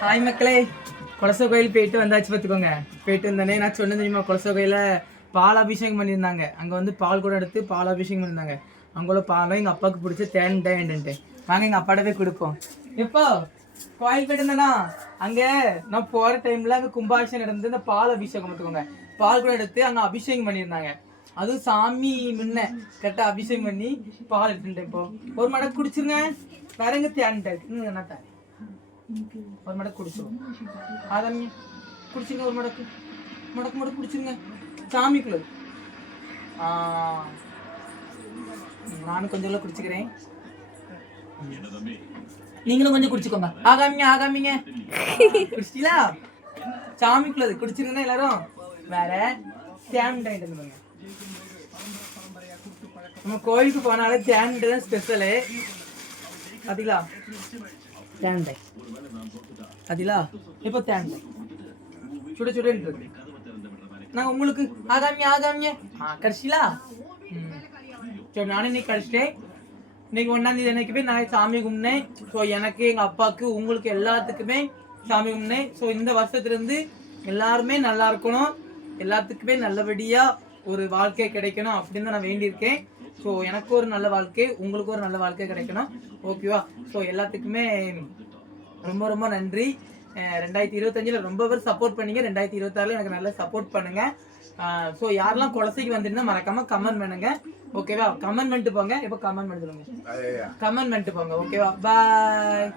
Hi மக்களே, குலச கோயில் போயிட்டு வந்தாச்சு பார்த்துக்கோங்க. போயிட்டு வந்தோடனே நான் சொன்னது தெரியுமா, குலச கோயிலில் பால் அபிஷேகம் பண்ணியிருந்தாங்க. அங்கே வந்து பால் கூட எடுத்து பால் அபிஷேகம் பண்ணியிருந்தாங்க. அங்குள்ள பாலம் எங்கள் அப்பாவுக்கு பிடிச்ச தேன்ட்டு நாங்கள் எங்கள் அப்பாடவே கொடுப்போம். எப்போ கோயில் போயிட்டு இருந்தேன்னா அங்கே நான் போகிற டைமில் அங்கே கும்பாபிஷேகம் நடந்து இந்த பால் அபிஷேகம் பார்த்துக்கோங்க. பால் கூட எடுத்து அங்கே அபிஷேகம் பண்ணியிருந்தாங்க. அதுவும் சாமி முன்ன கரெக்டாக அபிஷேகம் பண்ணி பால் எடுத்துட்டேன். இப்போ ஒரு மடக்கு குடிச்சிருங்க. வேற எங்கே தேன்ட்டு இருக்கு என்ன தேன் ஒரு மடக்கு குடிச்சிடும். அதான் குடிச்சிருங்க. ஒரு மடக்கு மடக்கு மடக்கு குடிச்சிருங்க சாமிக்குள்ள. நானும் கொஞ்சம் குடிச்சுக்கிறேன், நீங்களும் கொஞ்சம் குடிச்சுக்கோங்க. ஆகாமிங்க குடிச்சிட்டீங்களா? சாமிக்குள்ளது குடிச்சிருங்கன்னா எல்லாரும். வேற தேன்டாயிட்டு நம்ம கோயிலுக்கு போனாலே தேன்ட்டு தான் ஸ்பெஷலு. பாத்தீங்களா தேன்டாய் அதிலா இப்போ தேன்டாய் சுட சுடன்னு இருக்கு. நான் உங்களுக்கு ஆகாமிங்க கடைசிலா. சரி, நானும் இன்னைக்கு கழிச்சிட்டேன். இன்னைக்கு 1ஆம் தேதி அன்னைக்குமே நான் சாமி கும்பினேன். ஸோ எனக்கு எங்கள் அப்பாவுக்கு உங்களுக்கு எல்லாத்துக்குமே சாமி கும்பினேன். ஸோ இந்த வருஷத்துலேருந்து எல்லாருமே நல்லா இருக்கணும், எல்லாத்துக்குமே நல்லபடியாக ஒரு வாழ்க்கை கிடைக்கணும் அப்படின்னு தான் நான் வேண்டியிருக்கேன். ஸோ எனக்கு ஒரு நல்ல வாழ்க்கை, உங்களுக்கு ஒரு நல்ல வாழ்க்கை கிடைக்கணும். ஓகேவா? ஸோ எல்லாத்துக்குமே ரொம்ப ரொம்ப நன்றி. 2025 ரொம்ப பேர் சப்போர்ட் பண்ணீங்க. 2026 எனக்கு நல்லா சப்போர்ட் பண்ணுங்க. ஸோ யாரெல்லாம் குலசைக்கு வந்துருந்தா மறக்காம கமெண்ட் பண்ணுங்க. ஓகேவா? கமெண்ட் பண்ணிட்டு போங்க. இப்போ கமெண்ட் பண்ணிட்டு போங்க. ஓகேவா? பாய்.